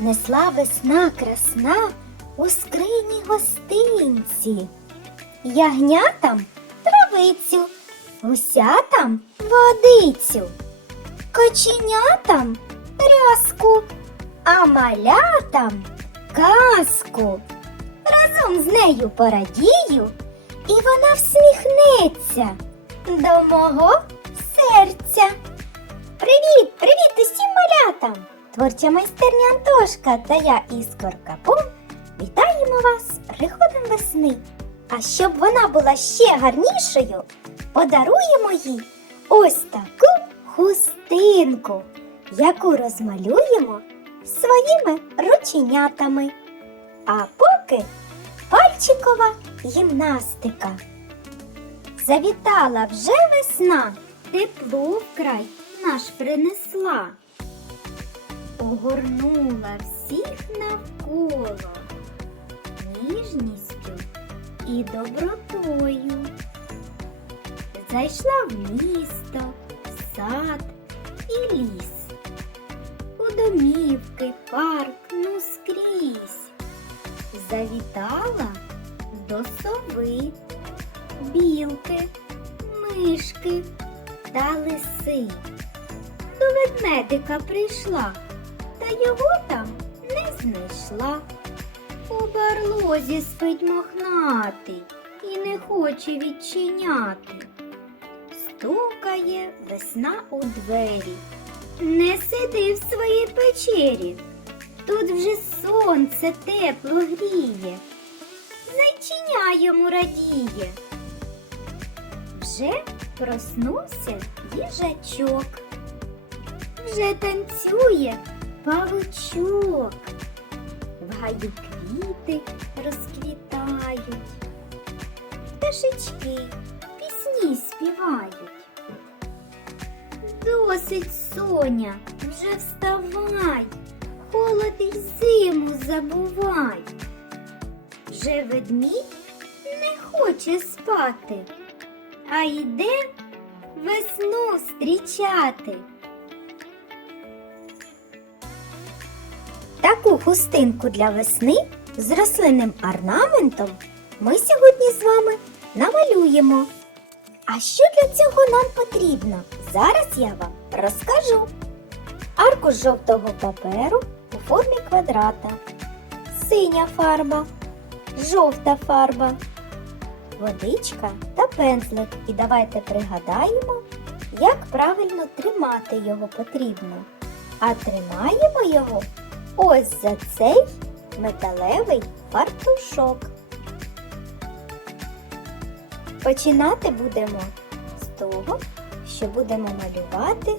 Несла весна красна у скрині гостинці. Ягнятам травицю, гусятам водицю, коченятам рязку, а малятам казку. Разом з нею порадію, і вона всміхнеться до мого серця. Привіт, привіт усім малятам! Творча майстерня Антошка та я Іскорка Пум вітаємо вас з приходом весни. А щоб вона була ще гарнішою, подаруємо їй ось таку хустинку, яку розмалюємо своїми рученятами. А поки пальчикова гімнастика. Завітала вже весна, тепло вкрай наш принесла. Огорнула всіх навколо ніжністю і добротою. Зайшла в місто, сад і ліс. У домівки, парк, ну скрізь. Завітала до сови, білки, мишки та лиси. До ведмедика прийшла, та його там не знайшла. У барлозі спить мохнатий і не хоче відчиняти. Стукає весна у двері. Не сиди в своїй печері. Тут вже сонце тепло гріє. Зайчиня йому радіє. Вже проснувся їжачок. Вже танцює павучок. В гаю квіти розквітають. Пташечки пісні співають. Досить, Соня, вже вставай, холод і зиму забувай. Вже ведмідь не хоче спати, а йде весну зустрічати. Таку хустинку для весни з рослинним орнаментом ми сьогодні з вами намалюємо. А що для цього нам потрібно? Зараз я вам розкажу. Аркуш жовтого паперу у формі квадрата, синя фарба, жовта фарба, водичка та пензлик. І давайте пригадаємо, як правильно тримати його потрібно. А тримаємо його ось за цей металевий фартушок. Починати будемо з того, що будемо малювати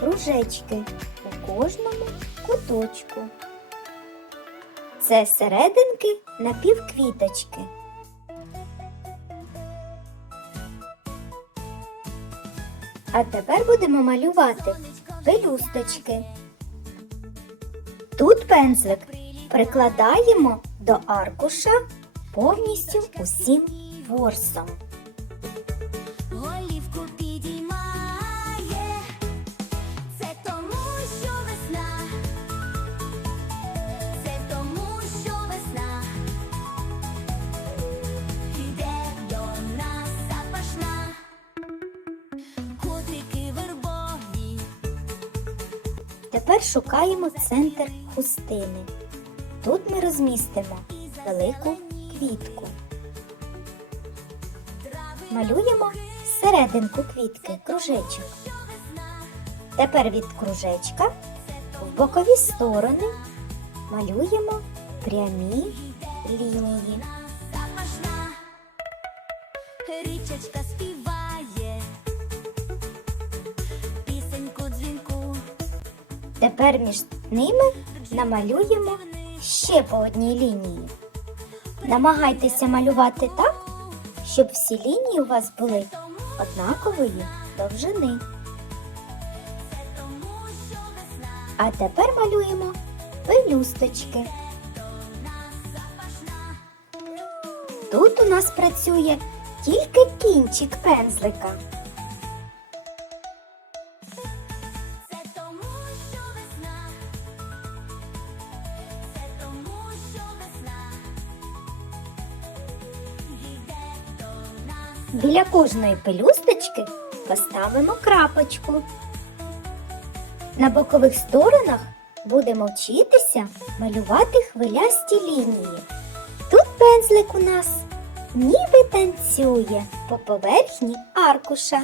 кружечки у кожному куточку. Це серединки напівквіточки. А тепер будемо малювати пелюсточки. Пензлик прикладаємо до аркуша повністю усім ворсом. Тепер шукаємо центр хустини. Тут ми розмістимо велику квітку. Малюємо серединку квітки, кружечок. Тепер від кружечка в бокові сторони малюємо прямі лінії. річечка співає, Тепер між ними намалюємо ще по одній лінії. Намагайтеся малювати так, щоб всі лінії у вас були однакової довжини. А тепер малюємо пелюсточки. Тут у нас працює тільки кінчик пензлика. Біля кожної пелюсточки поставимо крапочку. На бокових сторонах будемо вчитися малювати хвилясті лінії. Тут пензлик у нас ніби танцює по поверхні аркуша.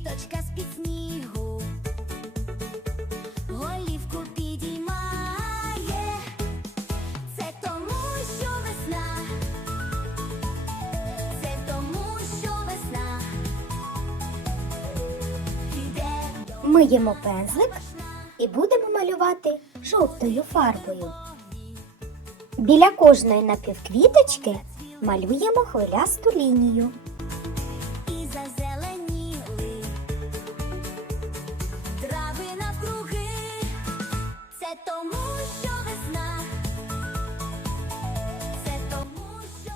Квіточка з-під снігу, голівку підіймає, це тому, що весна, це тому, що весна. Іде Миємо пензлик і будемо малювати жовтою фарбою. Біля кожної напівквіточки малюємо хвилясту лінію.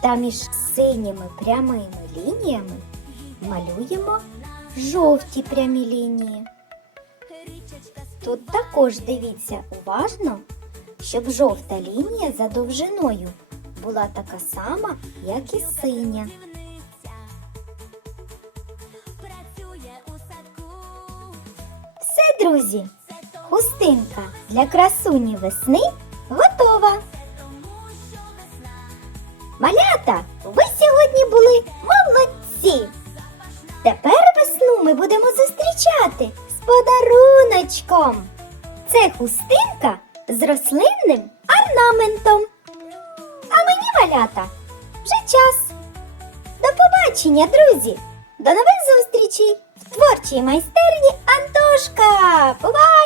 Та між синіми прямими лініями малюємо жовті прямі лінії. Тут також дивіться уважно, щоб жовта лінія за довжиною була така сама, як і синя. Все, друзі, хустинка для красуні весни готова. весна, Малята, ви сьогодні були молодці. Тепер весну ми будемо зустрічати з подаруночком. Це хустинка з рослинним орнаментом. А мені малята вже час. До побачення, друзі! До нових зустрічей в творчій майстерні Антошка! Бувай!